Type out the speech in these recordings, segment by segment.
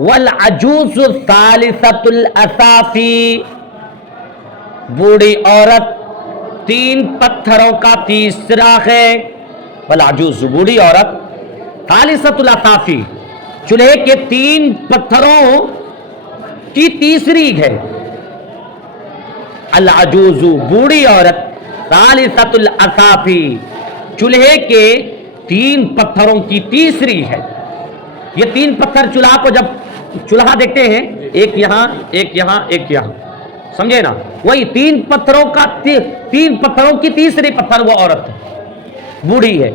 والعجوز الثالثۃ الاثافی، بوڑھی عورت تین پتھروں کا تیسرا ہے. والعجوز بوڑھی عورت، ثالثۃ الاثافی چولہے کے تین پتھروں کی تیسری ہے. العجوز بوڑھی عورت، ثالثۃ الاثافی چولہے کے تین پتھروں کی تیسری ہے. یہ تین پتھر چولہا کو جب چولہا دیکھتے ہیں، ایک یہاں ایک یہاں ایک یہاں، سمجھے نا؟ وہی تین پتھروں کی تیسری پتھر وہ عورت بوڑھی ہے.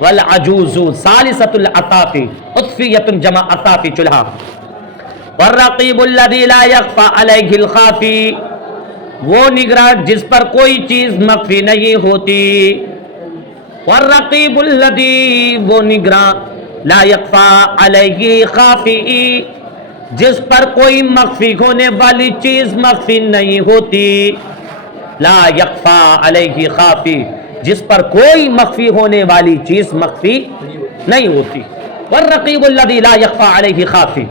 والعجوز ثالثۃ الاثافی، اطفیۃ جمع اثافی چولہا. والرقیب الذی لا یخفی علیہ الخافی، وہ نگراں جس پر کوئی چیز مخفی نہیں ہوتی. والرقیب الذی، وہ نگراں، لا یخفی علیہ خافی، جس پر کوئی مخفی ہونے والی چیز مخفی نہیں ہوتی. لا یخفی علیہ خافی، جس پر کوئی مخفی ہونے والی چیز مخفی نہیں ہوتی. والرقیب الذی لا یخفی علیہ خافی،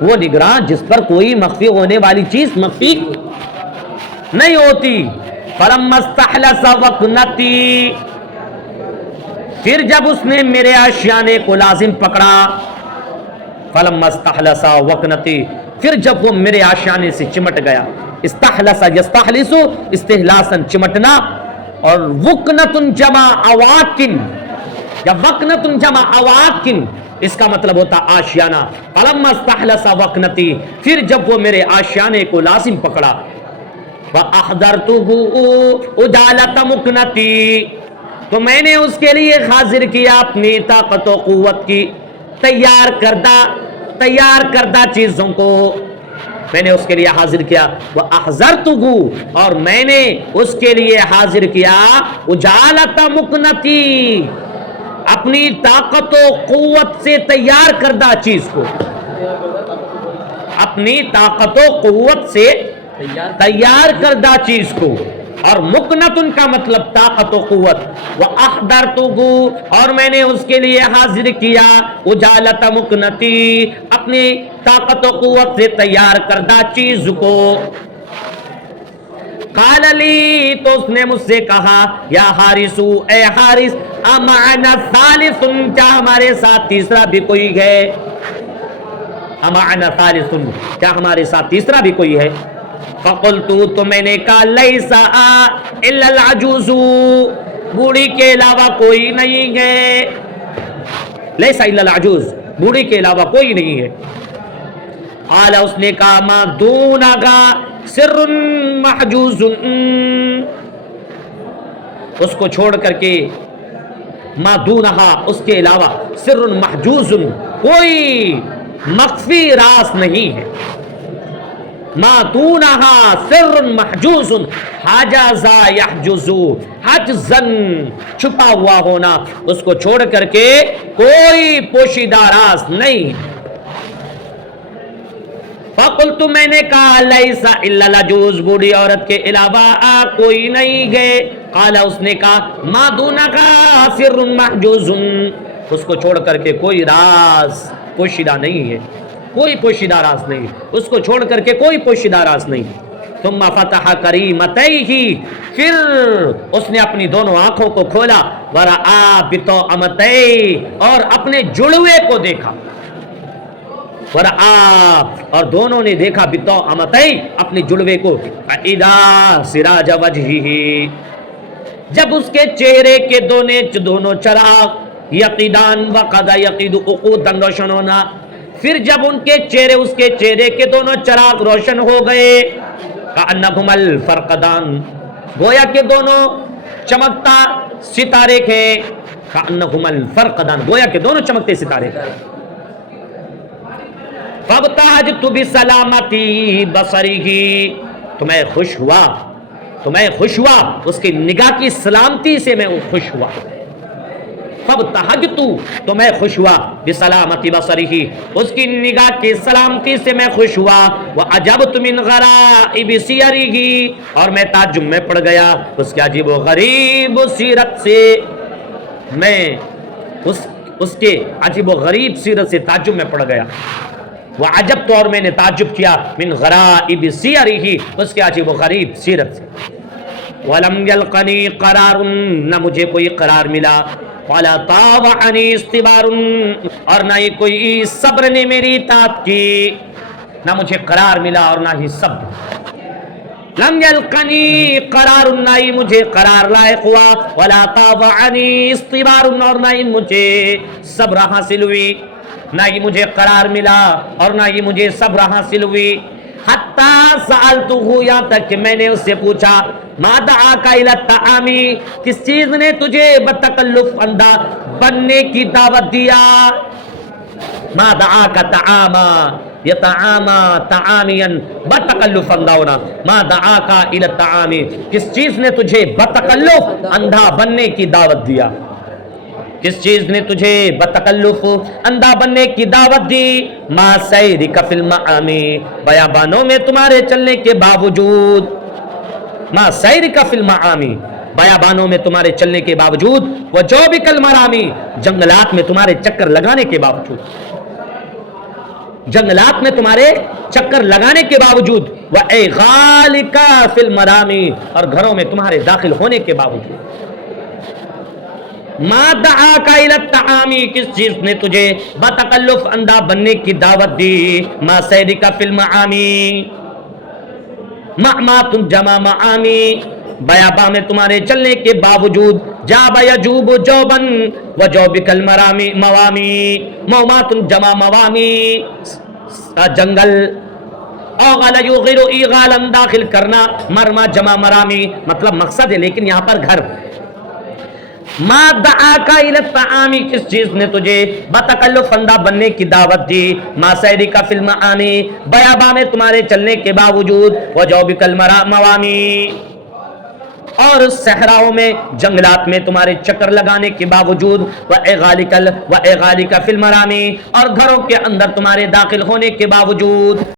وہ نگراں جس پر کوئی مخفی ہونے والی چیز مخفی نہیں ہوتی. فلما استحلس وکنتی، پھر جب اس نے میرے آشیانے کو لازم پکڑا. فلما استحلس وکنتی، پھر جب وہ میرے آشیانے سے چمٹ گیا. استحلس یستحلس استحلاسا چمٹنا، اور وکنتن جمع اواکن یا وکنتن جمع اواکن، اس کا مطلب ہوتا آشیانہ. فلما استحلس وکنتی، پھر جب وہ میرے آشیانے کو لازم پکڑا. وَأَحْضَرْتُهُ اُجَالَةَ مُكْنَتِي، تو میں نے اس کے لیے حاضر کیا اپنی طاقت و قوت کی تیار کردہ چیزوں کو، میں نے اس کے لیے حاضر کیا. وَأَحْضَرْتُهُ، اور میں نے اس کے لیے حاضر کیا اُجَالَةَ مُكْنَتِي، اپنی طاقت و قوت سے تیار کردہ چیز کو، اپنی طاقت و قوت سے تیار کردہ چیز کو. اور مکنتن کا مطلب طاقت و قوت. وَأَحْضَرْتُهُ، اور میں نے اس کے لیے حاضر کیا اُجَالَةَ مُكْنَتِي، اپنی طاقت و قوت سے تیار کردہ چیز کو. قَالَ لِي، تو اس نے مجھ سے کہا، یا حارث، اے حارث، اَمَعَنَا ثَالِثٌ، کیا ہمارے ساتھ تیسرا بھی کوئی ہے؟ اَمَعَنَا ثَالِثٌ، کیا ہمارے ساتھ تیسرا بھی کوئی ہے؟ فَقُلْتُ، تو میں نے کہا، لَيْسَ إِلَّا الْعَجُوزُ، بوڑھی کے علاوہ کوئی نہیں ہے. لَيْسَ إِلَّا الْعَجُوزُ، بوڑھی کے علاوہ کوئی نہیں ہے. قال، اس نے کہا، مَا دُونَهَا سِرٌ مَحْجُوزٌ، اس کو چھوڑ کر کے، مَا دُونَهَا، اس کے علاوہ، سِرٌ مَحْجُوزٌ، کوئی مخفی راز نہیں ہے. ما دونہا سر محجوز، حجزا یحجز، حجزا چھپا ہوا ہونا، اس کو چھوڑ کر کے کوئی پوشیدہ راز نہیں. فقلت، میں نے کہا، لیس الا العجوز، بوڑھی عورت کے علاوہ کوئی نہیں گئے. قال، اس نے کہا، ما دونہا سر محجوز، اس کو چھوڑ کر کے کوئی راز پوشیدہ نہیں ہے، کوئی پوشیدہ راز نہیں، اس کو چھوڑ کر کے کوئی پوشیدہ راز نہیں. ثم فتح کریمتیہ، پھر اس نے اپنی دونوں آنکھوں کو کھولا. ورآ بطعمتیہ، اور اپنے جڑوے کو دیکھا. ورآ، اور دونوں نے دیکھا، بطعمتیہ، اپنے جڑوے کو. فاذا سراج وجہہ، جب اس کے چہرے کے دونوں چراغ، یقیدان وقد یقید عقودا، روشن ہونا. پھر جب ان کے چہرے، اس کے چہرے کے دونوں چراغ روشن ہو گئے. کأنہما الفرقدان، گویا کہ دونوں چمکتا ستارے تھے. کأنہما الفرقدان، گویا کہ دونوں چمکتے ستارے تھے. فابتہجت بسلامتی بصرہ، تو میں خوش ہوا اس کی نگاہ کی سلامتی سے، میں خوش ہوا. فابتہجت، تو میں خوش ہوا، بسلامتی بصرہ، اس کی نگاہ کی سلامتی سے میں خوش ہوا. وعجبت من غرائب سیرہ، اور میں تعجب میں پڑ گیا اس کی عجیب و غریب سیرت سے، میں اس کے عجیب و غریب سیرت سے تعجب میں پڑ گیا. وعجبت اور میں نے تعجب کیا من غرائب سیرہ اس کے عجیب و غریب سیرت سے. ولم یلقنی قرار نہ مجھے کوئی قرار ملا ولا طاوعنی استبار اور نہ ہی کوئی صبر نے میری اطاعت کی. نہ مجھے قرار ملا اور نہ ہی صبر. لم یلقنی قرار نہ ہی مجھے قرار لائق ہوا ولا طاوعنی استبار اور نہ ہی مجھے صبر حاصل ہوئی. نہ ہی مجھے قرار ملا اور نہ ہی مجھے صبر حاصل ہوئی. حتی سألتہ یہاں تک کہ میں نے اس سے پوچھا ما دعاک الی الطعام کس چیز نے تجھے بتکلف اندھا بننے کی دعوت دیا. ما دعاک طعاما یطعاما طعامیا بتکلف اندھا ہونا. ما دعاک الی الطعام کس چیز نے تجھے بتکلف اندھا بننے کی دعوت دیا. کس چیز نے تجھے بتکلف اندھا بننے کی دعوت دی. ما سیرک فی المعامی بیابانوں میں تمہارے چلنے کے باوجود. ما سیرک فی المعامی بیابانوں میں تمہارے چلنے کے باوجود. وجوبک المرامی جنگلات میں تمہارے چکر لگانے کے باوجود. جنگلات میں تمہارے چکر لگانے کے باوجود. وإغالک فی المرامی اور گھروں میں تمہارے داخل ہونے کے باوجود. ما دعاک الی الطعام کس چیز نے تجھے بتکلف اندھا بننے کی دعوت دی. ما سیرک فی المعامی معمات جمع معامی بیاباں میں تمہارے چلنے کے باوجود. جاب یجوب جوبن وجوبک المرامی موامی مومات جمع موامی جنگل. اوغل یغیر ایغالا داخل کرنا مرما جمع مرامی مطلب مقصد ہے لیکن یہاں پر گھر. ما دعاک الی الطعام کس چیز نے تجھے بتکلف اندھا بننے کی دعوت دی. ما سیرک فی المعامی بیاباں میں تمہارے چلنے کے باوجود. وجوبک الموامی اور صحراؤں میں جنگلات میں تمہارے چکر لگانے کے باوجود. وإغالک فی المرامی اور گھروں کے اندر تمہارے داخل ہونے کے باوجود.